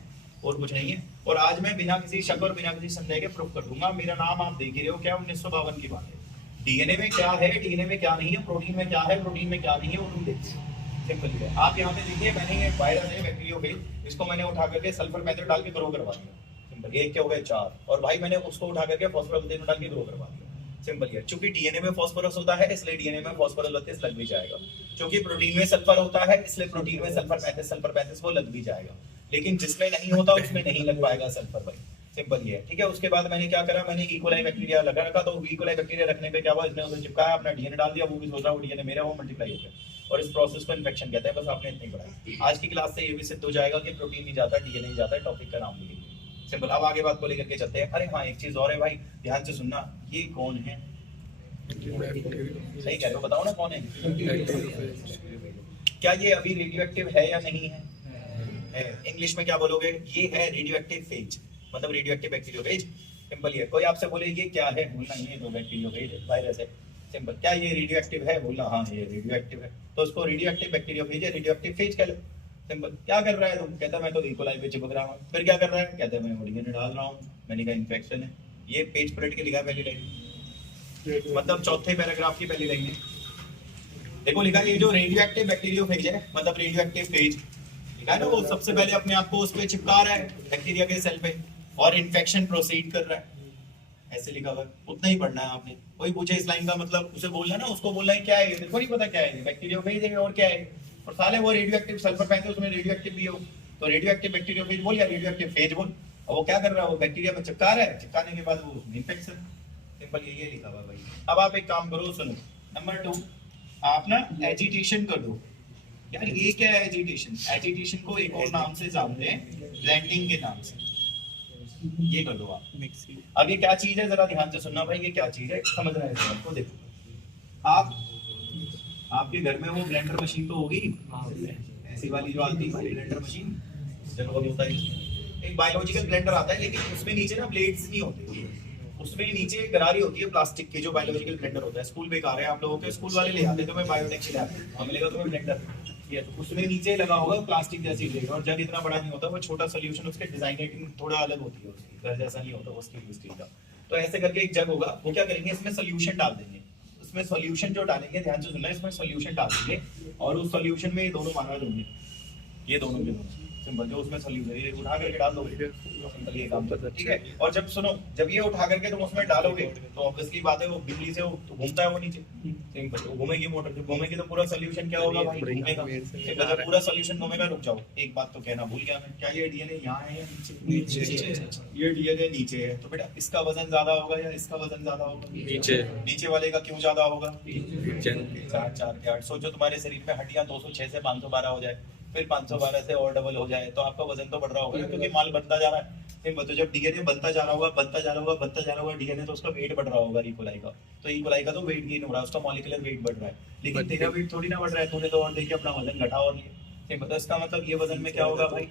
और कुछ नहीं है। और आज मैं बिना किसी शक और बिना किसी संदेह के प्रूफ कर दूंगा। मेरा नाम आप देख ही रहे हो, क्या 1952 की बात है। डीएनए में क्या है, डीएनए में क्या नहीं है, प्रोटीन में क्या है, प्रोटीन में क्या नहीं है, वो तुम देखिए। सिंपल है। आप यहाँ पे देखिए, मैंने ये वायरस है बैक्टीरियोफेज, इसको मैंने उठा करके सल्फर मेथड डाल के ग्रो करवा दिया। सिंपल, एक क्या हो गया 4, और भाई मैंने उसको उठा करके फॉस्फोरस डाल के ग्रो करवा दिया। सिंपल है। चूंकि डीएनए में फॉस्फोरस होता है इसलिए डीएनए में फॉस्फोरस लग भी जाएगा। क्योंकि प्रोटीन में सल्फर होता है इसलिए प्रोटीन में सल्फर 35 वो लग भी जाएगा। लेकिन जिसमें नहीं होता उसमें नहीं लग पाएगा सल्फर भाई। सिंपल ये है, ठीक है। उसके बाद मैंने क्या करा, मैंने इकोलाई बैक्टीरिया लगा रखा, तो इकोलाई बैक्टीरिया रखने पे क्या हुआ, इसने उसे चिपकाया, अपना डीएनए डाल दिया, वो भी सोच रहा वो डीएनए मेरा, वो मल्टीप्लाई हो गया। और इस प्रोसेस को इन्फेक्शन कहते हैं। बस आपने इतना ही पढ़ा। आज की क्लास से ये भी सिद्ध हो जाएगा कि प्रोटीन नहीं जाता, डीएनए नहीं जाता, टॉपिक का नाम लिखिए। सिंपल। अब आगे बात को लेकर के चलते हैं। अरे हाँ, एक चीज और है भाई, ध्यान से सुनना। ये कौन है? सही कह रहे हो, बताओ ना कौन है। क्या ये अभी रेडियो एक्टिव है या नहीं है? इंग्लिश में क्या बोलोगे? ये है रेडियो एक्टिव फेज, मतलब रेडियो एक्टिव बैक्टीरियोफेज। सिंपल ये। कोई आपसे बोले ये क्या है, बोलना ये तो बैक्टीरियोफेज वायरस है। सिंपल। क्या ये रेडियो एक्टिव है? बोलना हाँ ये रेडियो एक्टिव है। तो उसको रेडियो एक्टिव बैक्टीरियोफेज या रेडियो एक्टिव फेज कह लो। सिंपल। क्या कर रहा है तुम? कहता मैं तो इकोलाई पे चिपक रहा हूँ। फिर क्या कर रहा है? कहता है मैं डीएनए डाल रहा हूँ, मैंने कहा इन्फेक्शन है। ये पेज पलट के लिखा है पहली लाइन, मतलब चौथे पैराग्राफ की पहली लाइन है। देखो लिखा है ये जो रेडियो एक्टिव बैक्टीरियोफेज है, मतलब रेडियो एक्टिव फेज लिखा है ना, वो सबसे पहले अपने आप को उस पे चिपका रहा है बैक्टीरिया के सेल पे, और इन्फेक्शन प्रोसीड कर रहा है। ऐसे लिखा हुआ है, उतना ही पढ़ना है आपने। कोई पूछे इस लाइन का मतलब, उसे बोलना ना, उसको बोलना है क्या है ये, देखो नहीं पता क्या है, बैक्टीरियोफेज है और क्या है। और साले वो रेडियो एक्टिव सल्फर पहनते उसमें रेडियो एक्टिव भी हो, तो रेडियो एक्टिव बैक्टीरियोफेज बोल या रेडियो एक्टिव फेज बोल। और वो क्या कर रहा है, वो बैक्टीरिया पे चिपका रहा है, चिपकाने के बाद वो इन्फेक्शन। सिंपल ये लिखा हुआ भाई। अब आप एक काम करो, सुनो। नंबर 2, आप ना एजिटेशन कर दो। यार ये क्या है एजिटेशन? एजिटेशन को एक और नाम से जानते हैं, ब्लेंडिंग के नाम से। ये कर दो आप मिक्सिंग। अब ये क्या चीज है, जरा ध्यान से सुनना भाई, ये क्या चीज है समझना है इस बात को। देखो आप, आपके घर में वो ब्लेंडर मशीन तो होगी, ऐसी वाली जो आती है ब्लेंडर मशीन, जनरल होता है। एक बायोलॉजिकल ब्लेंडर आता है, लेकिन उसमें नीचे ना ब्लेड्स नहीं होते, उसमें नीचे गरारी होती है प्लास्टिक की, जो बायोलॉजिकल ब्लेंडर होता है। स्कूल बेकार है आप लोगों के, स्कूल वाले ले आते हैं तुम्हें बायोटेक से, लैब मिलेगा तुम्हें ब्लेंडर। ये तो उसमें नीचे लगा होगा प्लास्टिक जैसी ब्लेड, और जग इतना बड़ा नहीं होता, वो छोटा सोल्यूशन, उसके डिजाइनिंग थोड़ा अलग होती है, उसकी घर जैसा नहीं होता वो स्टील का। तो ऐसे करके एक जग होगा, वो क्या करेंगे, इसमें सोल्यूशन डाल देंगे। उसमें सोल्यूशन जो डालेंगे, ध्यान से सुनना, इसमें सोल्यूशन डाल देंगे, और उस सोल्यूशन में ये दोनों माना होंगे, ये दोनों के दोनों। सिंपल। जो उसमें सोल्यूशन ये उठा करके डाल दोगे, सिंपल ये काम करता है, ठीक है। और जब सुनो, जब ये उठा करके तुम उसमें डालोगे तो ऑब्वियसली बात है वो बिजली से वो घूमता है वो नीचे, सिंपल। तो घूमेगी मोटर, जब घूमेगी तो पूरा सोल्यूशन क्या होगा भाई, घूमेगा। जब पूरा सोल्यूशन घूमेगा, रुक जाओ, एक बात तो कहना भूल गया मैं, क्या ये डीएनए यहाँ है या नीचे? ये डीएनए नीचे है, तो बेटा इसका वजन ज्यादा होगा या इसका वजन ज्यादा होगा? नीचे। नीचे वाले का क्यों ज्यादा होगा? 4 के 8। सोचो तुम्हारे शरीर में हड्डियां 206 से 512 हो जाए, फिर 512 से और डबल हो जाए, तो आपका वजन तो बढ़ रहा होगा, क्योंकि माल बनता जा रहा है। तो जब डीएनए बनता जा रहा होगा डीएनए, तो उसका वेट बढ़ रहा होगा इकोलाई का, तो इकोलाई का तो वेट गेन हो रहा है, उसका मॉलिक्यूलर वेट बढ़ रहा है। लेकिन तेरा वेट थोड़ी ना बढ़ रहा है, तूने तो और देखिए अपना वजन घटा और लिया। मतलब इसका मतलब ये वजन में क्या होगा भाई,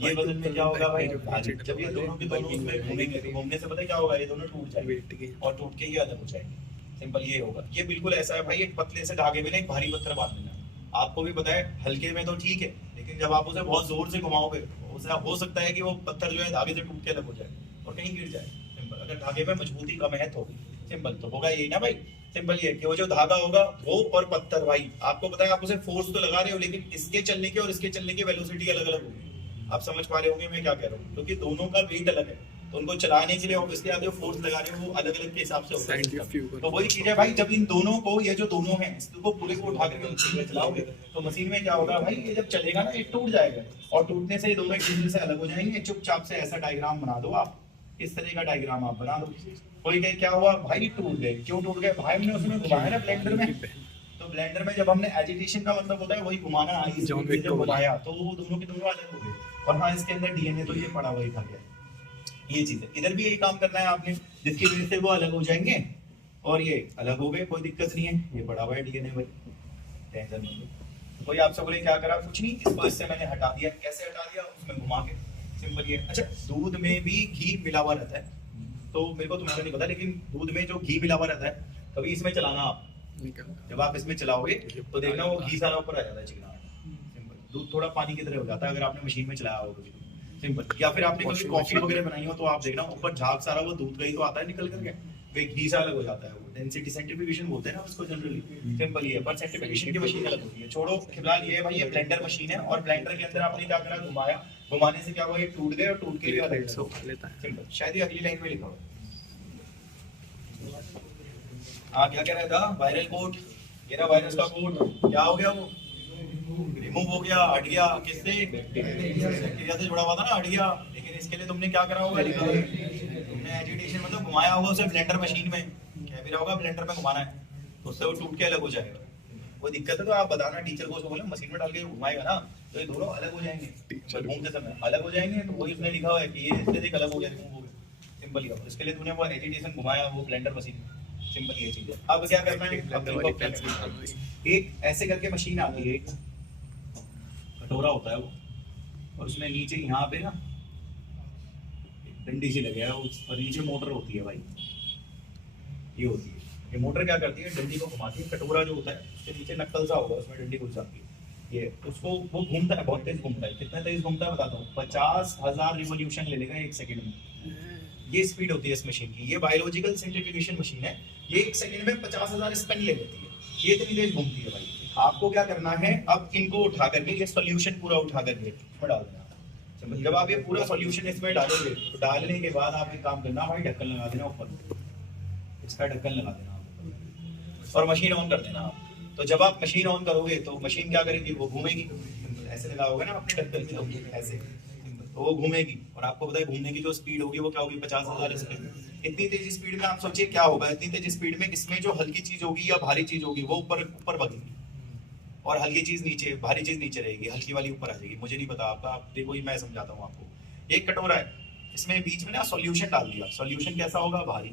ये वजन में क्या होगा भाई, जब ये दोनों के दोनों उसमें घूमेंगे, तो घूमने से पता है क्या होगा, ये दोनों टूट जाएंगे और टूट के ही अलग हो जाएंगे। सिंपल ये होगा। ये बिल्कुल ऐसा है भाई, एक पतले से धागे में एक भारी पत्थर बांध देना। आपको भी पता है हल्के में तो ठीक है, लेकिन जब आप उसे बहुत जोर से घुमाओगे, उसे हो सकता है कि वो पत्थर जो है धागे से टूट के अलग हो जाए और कहीं गिर जाए। सिंपल। अगर धागे में मजबूती कम है तो सिंपल तो होगा यही ना भाई। सिंपल ये कि वो जो धागा होगा वो और पत्थर, भाई आपको पता है आप उसे फोर्स तो लगा रहे हो, लेकिन इसके चलने की और इसके चलने की वेलोसिटी अलग अलग होगी। आप समझ पा रहे होंगे मैं क्या कह रहा हूँ, क्योंकि दोनों का वेट अलग है, तो उनको चलाने के लिए ऑब्वियसली आप जो फोर्स लगा रहे हो वो अलग अलग के हिसाब से होता है। तो वही चीज है भाई, जब इन दोनों को, ये जो दोनों हैं, इसको पूरे को उठा करके मशीन में चलाओगे, तो मशीन में क्या होगा भाई, ये जब चलेगा ना ये टूट जाएगा, और टूटने से ये दोनों एक दूसरे से अलग हो जाएंगे। चुपचाप से ऐसा डायग्राम बना दो आप, इस तरह का डायग्राम आप बना दो। कोई कहे क्या हुआ भाई, टूट गए, क्यों टूट गए भाई, हमने उसमें घुमाया ना ब्लेंडर में। तो ब्लेंडर में जब हमने एजिटेशन का मतलब होता है वही घुमाना, जब घुमाया तो वो दोनों के दोनों अलग हो गए। और हाँ, इसके अंदर डीएनए तो ये पड़ा वही था गया, ये चीज है। इधर भी यही काम करना है आपने, जिसकी वजह से वो अलग हो जाएंगे और ये अलग हो गए, कोई दिक्कत नहीं है। ये पड़ा हुआ है डीएनए भाई, टेंशन नहीं। कोई आपसे बोले क्या करा, कुछ नहीं, इसको इससे मैंने हटा दिया। कैसे हटा दिया, उसमें घुमा के। सिंपल ये। अच्छा, दूध में भी घी मिला हुआ रहता है, तो मेरे को तुम्हारा नहीं पता, लेकिन दूध में जो घी मिला हुआ रहता है, कभी इसमें चलाना आप, निकल जब आप इसमें चलाओगे तो देखना वो घी सारा ऊपर आ जाता है चिकना। सिंपल। दूध थोड़ा पानी की तरह हो जाता है अगर आपने मशीन में चलाया हो कभी। सिंपल। या फिर आपने कभी कॉफी वगैरह बनाई हो तो आप देखना ऊपर झाग सारा वो दूध का ही तो आता है निकल करके, वे घी सा अलग हो जाता है। वो डेंसिटी सेंट्रीफ्यूगेशन बोलते हैं ना उसको जनरली। सिंपल ही है, पर सेंट्रीफ्यूगेशन की मशीन अलग होती है। छोड़ो फिलहाल ये है भाई, ये ब्लेंडर मशीन है और ब्लेंडर के अंदर आपने क्या करा, घुमाया, घुमाने से क्या हुआ, ये टूट गए और टूट के लिए अलग सो लेता है। सिंपल। शायद ये अगली लाइन में लिखा हो। हाँ क्या कह रहा था, वायरल कोड, ये रहा वायरस का कोड। क्या हो गया, वो रिमूव हो गया, हट गया। किससे, बैक्टीरिया से जुड़ा हुआ था ना, हट गया। लेकिन इसके लिए तुमने क्या करा होगा, लिखा तुमने एजिटेशन मतलब घुमाया होगा उसे ब्लेंडर मशीन में, क्या भी रहा होगा ब्लेंडर में घुमाना है, तो उससे वो टूट के अलग हो जाएगा। कोई दिक्कत है तो आप बताना टीचर को, उसको बोले मशीन में डाल के घुमाएगा ना तो ये दोनों अलग हो जाएंगे। घूमते समय अलग हो जाएंगे, तो वही उसने लिखा हुआ है कि ये इससे देख अलग हो गया, रिमूव हो गया। सिंपल ही है। इसके लिए तूने वो एजिटेशन घुमाया वो ब्लेंडर मशीन में। सिंपल ये चीज है। अब क्या करना है, अब देखो क्या करना है। एक ऐसे करके मशीन आती है, एक कटोरा होता है वो, और उसमें नीचे यहाँ पे ना डंडी सी लगे है और नीचे मोटर होती है भाई, ये होती है। ये मोटर क्या करती है, डंडी को घुमाती है। कटोरा जो होता है उसके नीचे नक्कल सा होगा, उसमें डंडी घुस जाती है। ये उसको वो घूमता है, बहुत तेज घूमता है। कितना तेज घूमता है बताता हूँ, 50,000 रिवोल्यूशन ले लेगा एक सेकंड में। ये स्पीड होती है इस मशीन की। ये बायोलॉजिकल सेंट्रीफ्यूगेशन मशीन है। ये एक सेकंड में 50,000 स्पिन ले लेती है। ये इतनी तेज घूमती है भाई। आपको क्या करना है, अब इनको उठा करके ये सॉल्यूशन पूरा उठा करके इसमें डाल देना। जब आप ये पूरा सॉल्यूशन इसमें डालोगे तो डालने के बाद आप एक काम करना भाई, ढक्कन लगा देना ऊपर, इसका ढक्कन लगा देना और मशीन ऑन कर देना आप। तो जब आप मशीन ऑन करोगे तो मशीन क्या करेगी, वो घूमेगी। ऐसे लगा होगा ना अपने ढक्कन की, ऐसे तो वो घूमेगी। और आपको पता है घूमने की जो स्पीड होगी वो क्या होगी, 50,000 स्पीड। इतनी तेज स्पीड में आप सोचिए क्या होगा, इतनी तेज स्पीड में इसमें जो हल्की चीज होगी या भारी चीज होगी वो ऊपर ऊपर भगेगी, और हल्की चीज नीचे, भारी चीज नीचे रहेगी, हल्की वाली ऊपर आ जाएगी। मुझे नहीं पता आपका, आप देखो ही मैं समझाता हूँ आपको। एक कटोरा है, इसमें बीच में ना सॉल्यूशन डाल दिया। सॉल्यूशन कैसा होगा, भारी।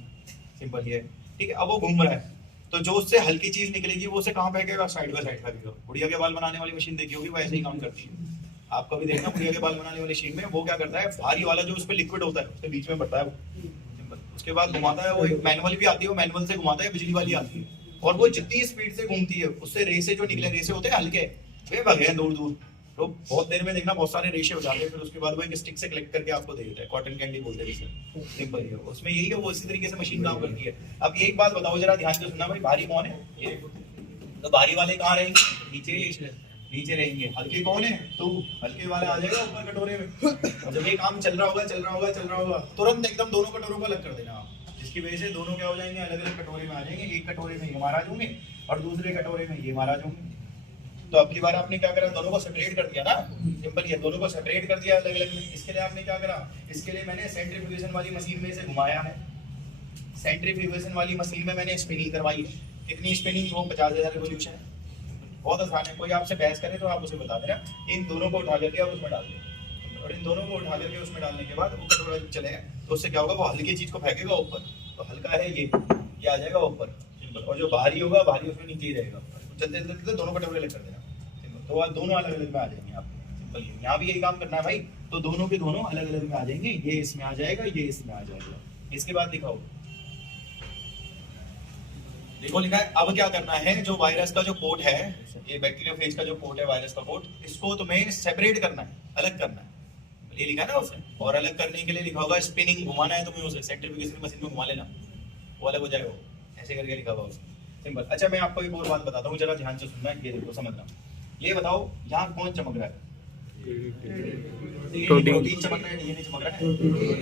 सिंपल ये है, ठीक है। अब वो घूम रहा है, तो जो उससे हल्की चीज निकलेगी वो उसे कहाँ फेंकेगा, साइड बाय साइड फेंकेगा। गुड़िया के बाल बनाने वाली मशीन देखी होगी, वो ऐसे ही काम करती है। आप कभी देखना गुड़िया के बाल बनाने वाली मशीन में वो क्या करता है, भारी वाला जो उस पर लिक्विड होता है उसके बीच में बढ़ता है वो। उसके बाद घुमाता है वो, एक मैनुअल भी आती है, वो मैनुअल से घुमाता है, बिजली वाली आती है। और वो जितनी स्पीड से घूमती है उससे रेसे जो निकले, रेसे होते हैं हल्के, वे भगे हैं दूर दूर। तो बहुत देर में देखना बहुत सारे रेशे हो जाते हैं। फिर उसके बाद वो एक स्टिक से कलेक्ट करके आपको दे देता है, कॉटन कैंडी बोलते हैं इसे। सिंपल है, उसमें यही है, वो इसी तरीके से मशीन काम करती है। अब एक बात बताओ जरा ध्यान से सुनना भाई, भारी कौन है, ये तो भारी वाले कहाँ रहेंगे, नीचे नीचे रहेंगे। हल्के कौन है, तो हल्के वाला आ जाएगा ऊपर कटोरे में। और जब ये काम चल रहा होगा तुरंत एकदम दोनों कटोरों को अलग कर देना आप, जिसकी वजह से दोनों क्या हो जाएंगे, अलग अलग कटोरे में आ जाएंगे। एक कटोरे में ये महाराज होंगे और दूसरे कटोरे में ये महाराज होंगे। तो अब की बार आपने क्या करा, दोनों को सेपरेट कर दिया ना। सिंपल, ये दोनों को सेपरेट कर दिया अलग अलग में। इसके लिए आपने क्या करा, इसके लिए मैंने सेंट्रीफ्यूगेशन वाली मशीन में इसे घुमाया है। सेंट्रीफ्यूगेशन वाली मशीन में मैंने स्पिनिंग करवाई है। कितनी स्पिनिंग, वो 50,000 रिवोल्यूशन है। बहुत आसान है, कोई आपसे बहस करे तो आप उसे बता देना। इन दोनों को उठा करके आप उसमें डाल दें, और इन दोनों को उठा करके उसमें डालने के बाद वो कटोरा जब चलेगा तो उससे क्या होगा, वो हल्की चीज को फेंकेगा ऊपर। तो हल्का है ये आ जाएगा ऊपर। सिंपल। और जो भारी होगा, भारी उसमें नीचे ही रहेगा। चलते चलते दोनों कटोरे अलग कर देना। सिंपल। तो आज दोनों अलग अलग में आ जाएंगे आप। सिंपल। यहाँ भी यही काम करना है भाई। तो दोनों के दोनों अलग अलग में आ जाएंगे। ये इसमें आ जाएगा, ये इसमें आ जाएगा। इसके बाद दिखाओ, देखो लिखा है। अब क्या करना है, जो वायरस का जो कोट है, ये बैक्टीरियोफेज का जो कोट है, वायरस का कोट, इसको तुम्हें सेपरेट करना है, अलग करना है। ये लिखा है ना उसने। और अलग करने के लिए लिखा होगा स्पिनिंग, घुमाना है तुम्हें उसे, सेंट्रीफ्यूगेशन मशीन में घुमा लेना, वो अलग हो जाएगा। वो ऐसे करके लिखा हुआ उसने। सिंपल। अच्छा मैं आपको एक और बात बताता हूँ, जरा ध्यान से सुनना, ये देखो समझना। ये बताओ यहाँ कौन चमक रहा है, प्रोटीन चमक रहा है, डीएनए चमक रहा है,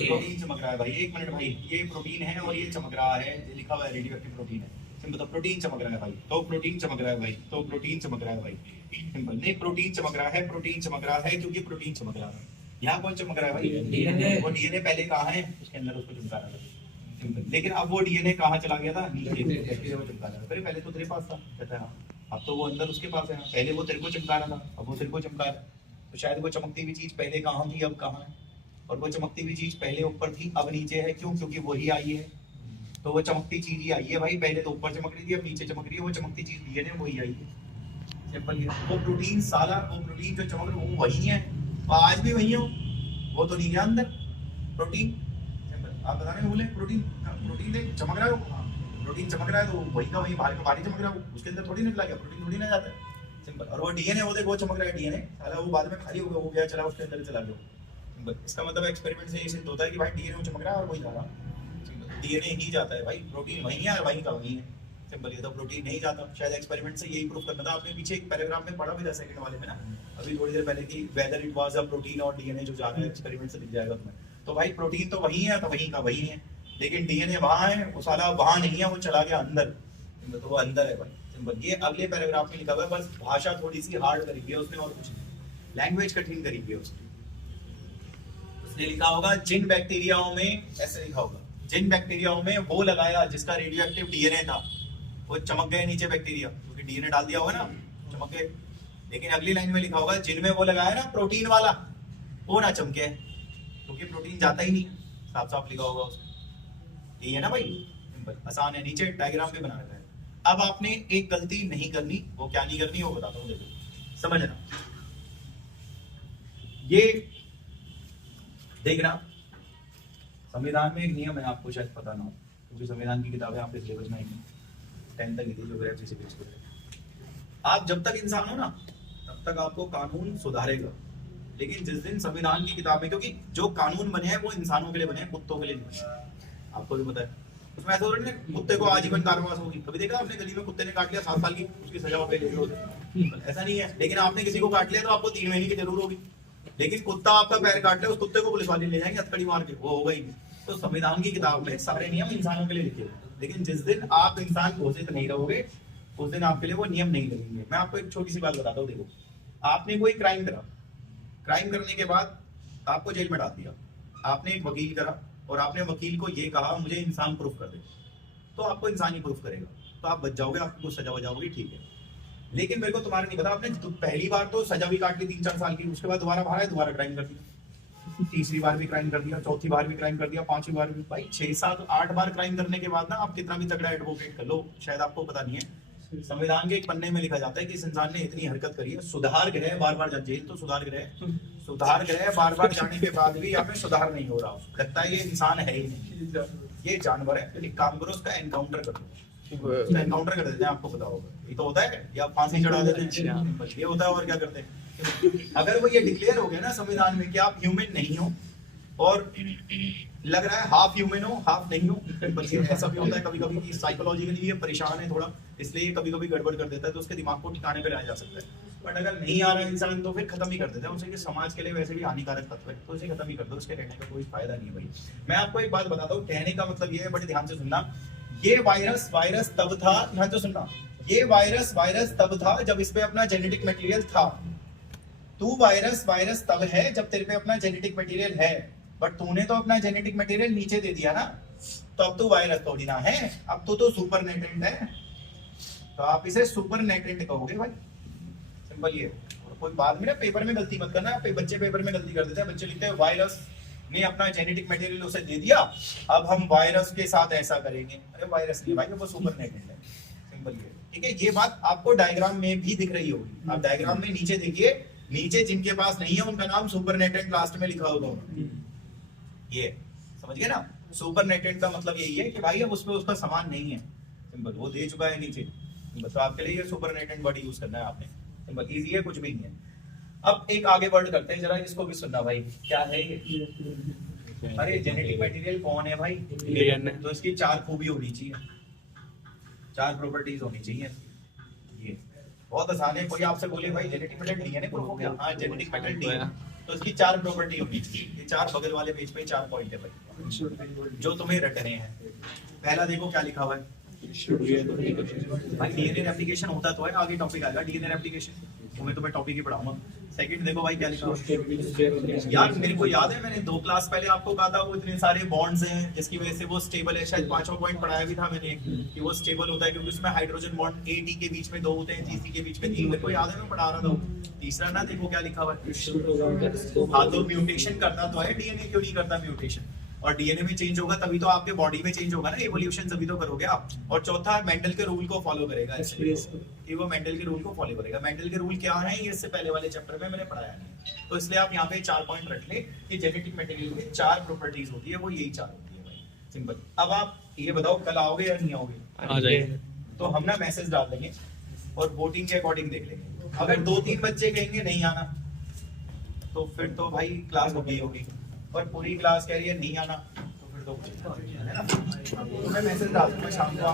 प्रोटीन चमक रहा है भाई। एक मिनट भाई, ये प्रोटीन है और ये चमक रहा है, ये लिखा हुआ है रेडियो एक्टिव प्रोटीन है। सिंपल। प्रोटीन चमक रहा है भाई, तो प्रोटीन चमक रहा है भाई, तो प्रोटीन चमक रहा है भाई। सिंपल। नहीं, प्रोटीन चमक रहा है, प्रोटीन चमक रहा है, क्योंकि प्रोटीन चमक रहा है। यहाँ कौन चमक रहा है भाई, डीएनए। वो डीएनए पहले कहाँ है, उसके अंदर उसको चिपका रहा था। सिंपल। लेकिन अब वो डीएनए कहाँ चला गया था, नीचे, वो चिपका रहा था। पहले तो तेरे पास था, कहता है अब तो वो अंदर उसके पास है। पहले वो तेरे को चमका रहा था, अब वो तेरे को चमका रहा है। तो शायद वो चमकती हुई चीज पहले कहाँ थी, अब कहाँ है। और वो चमकती हुई चीज पहले ऊपर थी, अब नीचे है। क्यों, क्योंकि वही आई है। तो वो चमकती चीज ही आई है भाई। पहले तो ऊपर चमक रही थी, अब नीचे चमक रही है। वो चमकती चीज डीएनए वही आई है। सिंपल है। वो प्रोटीन साला, वो प्रोटीन जो चमक रहा है वो वही है, और आज भी वही हो। वो तो नहीं गया अंदर प्रोटीन। सिंपल। आप बताने बोले प्रोटीन, प्रोटीन देख चमक रहा है वो। प्रोटीन चमक रहा है तो वही का वही बाहर का बाहर ही चमक रहा है, उसके अंदर थोड़ी निकला गया, प्रोटीन थोड़ी ना जाता है, सिंपल। और वो डीएनए वो देखो वो चमक रहा है, डीएनए साला वो बाद में खाली हो गया, वो गया चला उसके अंदर चला गया, सिंपल। इसका मतलब एक्सपेरिमेंट से ये सिद्ध होता है कि भाई डीएनए वो चमक रहा है और वही जा रहा है, सिंपल। डीएनए ही जाता है भाई, प्रोटीन वही है और वही का वही है, सिंपल। ये तो प्रोटीन नहीं जाता, शायद एक्सपेरिमेंट से यही प्रूफ करना था। आपने पीछे एक पैराग्राफ में पढ़ा भी था सेकंड वाले में ना, अभी थोड़ी देर पहले, कि whether it was a protein और डीएनए जो जा रहा है एक्सपेरिमेंट से दिख जाएगा तुम्हें। तो भाई प्रोटीन तो वही है, तो वही का वही है, लेकिन डीएनए वहां है, वो साला वहां नहीं है, वो चला गया अंदर, तो वो अंदर है भाई, सिंपल। ये अगले पैराग्राफ में लिखा हुआ है, बस भाषा थोड़ी सी हार्ड करी हुई है उसने, और कुछ नहीं, लैंग्वेज कठिन करी हुई है उसने। उसने लिखा होगा जिन बैक्टीरियाओं में, ऐसे लिखा होगा, जिन बैक्टीरियाओं में वो लगाया जिसका रेडियो एक्टिव डीएनए था, वो चमक गए नीचे बैक्टीरिया, क्योंकि डीएनए डाल दिया होगा ना, चमक गए। लेकिन अगली लाइन में लिखा होगा जिनमें वो लगाया ना प्रोटीन वाला, वो ना चमके, क्योंकि प्रोटीन जाता ही नहीं, साफ साफ लिखा होगा उसमें। यही है ना भाई, सिंपल, आसान है, नीचे डायग्राम में बना रखा है। अब आपने एक गलती नहीं करनी, वो क्या नहीं करनी वो बताता हूँ, देखो समझना। ये देखना, संविधान में एक नियम है, आपको शायद पता ना हो, क्योंकि संविधान की किताबें आपके सिलेबस में नहीं, 10 तक की थी, ज्योग्राफी से बेस पर। आप जब तक इंसान हो ना तब तक आपको कानून सुधारेगा, लेकिन जिस दिन संविधान की किताब में, क्योंकि जो कानून बने हैं वो इंसानों के लिए बने हैं, कुत्तों के लिए नहीं बने, आपको भी पता है। उसमें ऐसा थोड़ी ना कुत्ते को आजीवन कारावास होगी, कभी देखा आपने गली में कुत्ते ने काट लिया 7 साल की उसकी सजा हो गई, ऐसा नहीं है। लेकिन आपने किसी को काट लिया तो आपको 3 महीने की जरूर होगी, लेकिन कुत्ता आपका पैर काट ले, उस कुत्ते को पुलिस वाले ले जाएंगे हथकड़ी मार के, वो होगा ही नहीं। तो संविधान की किताब में सारे नियम इंसानों के लिए लिखे हुए, लेकिन जिस दिन आप इंसान घोषित नहीं रहोगे उस दिन आपके लिए वो नियम नहीं लगेंगे। मैं आपको एक छोटी सी बात बताता हूँ, देखो आपने कोई क्राइम करा, क्राइम करने के बाद आपको जेल में डाल दिया, आपने एक वकील करा और आपने वकील को ये कहा मुझे इंसान प्रूफ कर दे, तो आपको इंसान ही प्रूफ करेगा, तो आप बच जाओगे, आपको सजा बजाओगे, ठीक है। लेकिन मेरे को तुम्हारा नहीं पता, आपने पहली बार तो सजा भी काट ली 3-4 साल की, उसके बाद दोबारा बाहर आए, दोबारा क्राइम कर दिया, तीसरी बार भी क्राइम कर दिया, चौथी बार भी क्राइम कर दिया, 5वीं बार भी। भाई 6-7-8 बार क्राइम करने के बाद ना आप कितना भी तगड़ा एडवोकेट कर लो, शायद आपको पता नहीं है, संविधान के एक पन्ने में लिखा जाता है कि इस इंसान ने इतनी हरकत करी है, सुधार गृह, बार बार जेल तो सुधार गृह, सुधार गृह बार बार जाने के बाद भी यहाँ पे सुधार नहीं हो रहा, लगता है ये इंसान है ही नहीं, ये जानवर है। एक काम करो, उसका एनकाउंटर कर दो, एनकाउंटर कर देते हैं, आपको पता होगा, ये तो होता है, या फांसी चढ़ा देते हैं, ये होता है, और क्या करते हैं। अगर वो ये डिक्लेयर हो गया ना संविधान में कि आप ह्यूमन नहीं हो, और लग रहा है हाफ ह्यूमन हो हाफ नहीं हो, बल्कि ऐसा भी होता है कभी कभी कि साइकोलॉजिकली ये परेशान है थोड़ा, इसलिए कभी कभी गड़बड़ कर देता है, तो उसके दिमाग को ठिकाने पे लाया जा सकता है। बट अगर नहीं आ रहा है इंसान तो फिर खत्म ही कर देता है उसे, कि समाज के लिए वैसे भी हानिकारक तत्व है, तो उसे खत्म ही कर दो, उसके रहने का कोई फायदा नहीं है भाई। मैं आपको एक बात बताता हूँ, कहने का मतलब ये है, बड़े ध्यान से सुनना, ये वायरस तब था, ध्यान से सुनना, ये वायरस तब था जब इस पे अपना जेनेटिक मटेरियल था। तू वायरस तब है जब तेरे पे अपना जेनेटिक मटेरियल है, बट तूने तो अपना जेनेटिक मटेरियल नीचे दे दिया ना, तो अब तो वायरस थोड़ी ना है, अब तो सुपर नेटेंट है, तो आप इसे सुपर नेटेंट कहोगे भाई, सिंपल ये। और कोई बाद में ना पेपर में गलती मत करना, बच्चे पेपर में गलती कर देते हैं, बच्चे लिखते हैं वायरस ने अपना जेनेटिक मटेरियल उसे दे दिया, अब हम वायरस के साथ ऐसा करेंगे। अरे वायरस नहीं भाई, वो सुपर नेटेंट है, सिंपल ये, ठीक है। ये बात आपको डायग्राम में भी दिख रही होगी, आप डायग्राम में नीचे देखिए, नीचे जिनके पास नहीं है उनका नाम सुपर नेटेंट लास्ट में लिखा होगा, ये समझ गए ना। सुपर नेटेंट का मतलब यही है कि भाई अब उसमें उसका सामान नहीं है, सिंपल, वो दे चुका है नीचे, तो आपके लिए ये सुपर नेटेंट वर्ड यूज करना है आपने, सिंपल, इजी है, कुछ भी नहीं है। अब एक आगे वर्ड करते हैं, जरा इसको भी सुनना भाई, क्या है ये, अरे जेनेटिक मटेरियल कौन है भाई, डीएनए, तो इसकी 4 खूबी होनी चाहिए, 4 प्रॉपर्टीज होनी चाहिए, ये बहुत आसान है। कोई आपसे बोले भाई जेनेटिक मटेरियल डीएनए प्रूफ हो गया, हाँ जेनेटिक मटेरियल डीएनए, तो इसकी 4 प्रॉपर्टी होनी चाहिए, ये 4 बगल वाले पेज पे 4 पॉइंट है भाई, जो तुम्हें रटने हैं। पहला देखो क्या लिखा हुआ है भाई, डीएनए रेप्लिकेशन होता तो है, आगे टॉपिक आएगा डीएनए रेप्लिकेशन, तो मैं टॉपिक ही पढ़ाऊंगा। सेकंड देखो भाई क्या लिखा है, यार मेरे को याद है मैंने 2 क्लास पहले आपको कहा था वो इतने सारे बॉन्ड्स हैं जिसकी वजह से वो स्टेबल है, शायद 5वां पॉइंट पढ़ाया भी था मैंने कि वो स्टेबल होता है क्योंकि उसमें हाइड्रोजन बॉन्ड ए डी के बीच में 2 होते हैं, जीसी के बीच में 3, मेरे को याद है मैं पढ़ा रहा था। तीसरा ना देखो क्या लिखा हुआ है, हाँ तो म्यूटेशन करता तो है डीएनए, क्यों नहीं करता म्यूटेशन, और डीएनए में चेंज होगा तभी तो आपके बॉडी में चेंज होगा ना, एवोल्यूशन तभी तो करोगे आप। और चौथा मेंडल के रूल को फॉलो करेगा, कि वो मेंडल के रूल को फॉलो करेगा। मेंडल के रूल क्या है ये इससे पहले वाले चैप्टर में मैंने पढ़ाया नहीं, तो इसलिए आप यहाँ पे 4 पॉइंट रख ले कि जेनेटिक मटेरियल में 4 प्रॉपर्टीज होती है, वो यही 4 होती है भाई, सिंपल। अब आप ये बताओ कल आओगे या नहीं आओगे? आ जाएंगे। तो हम ना मैसेज डाल देंगे और वोटिंग के अकॉर्डिंग देख लेंगे। अगर 2-3 बच्चे कहेंगे नहीं आना तो फिर तो भाई क्लास होगी होगी, और पूरी क्लास कह रही है नहीं आना तो फिर तो कुछ नहीं, है ना? तो मैं मैसेज डाल दूंगा शाम को।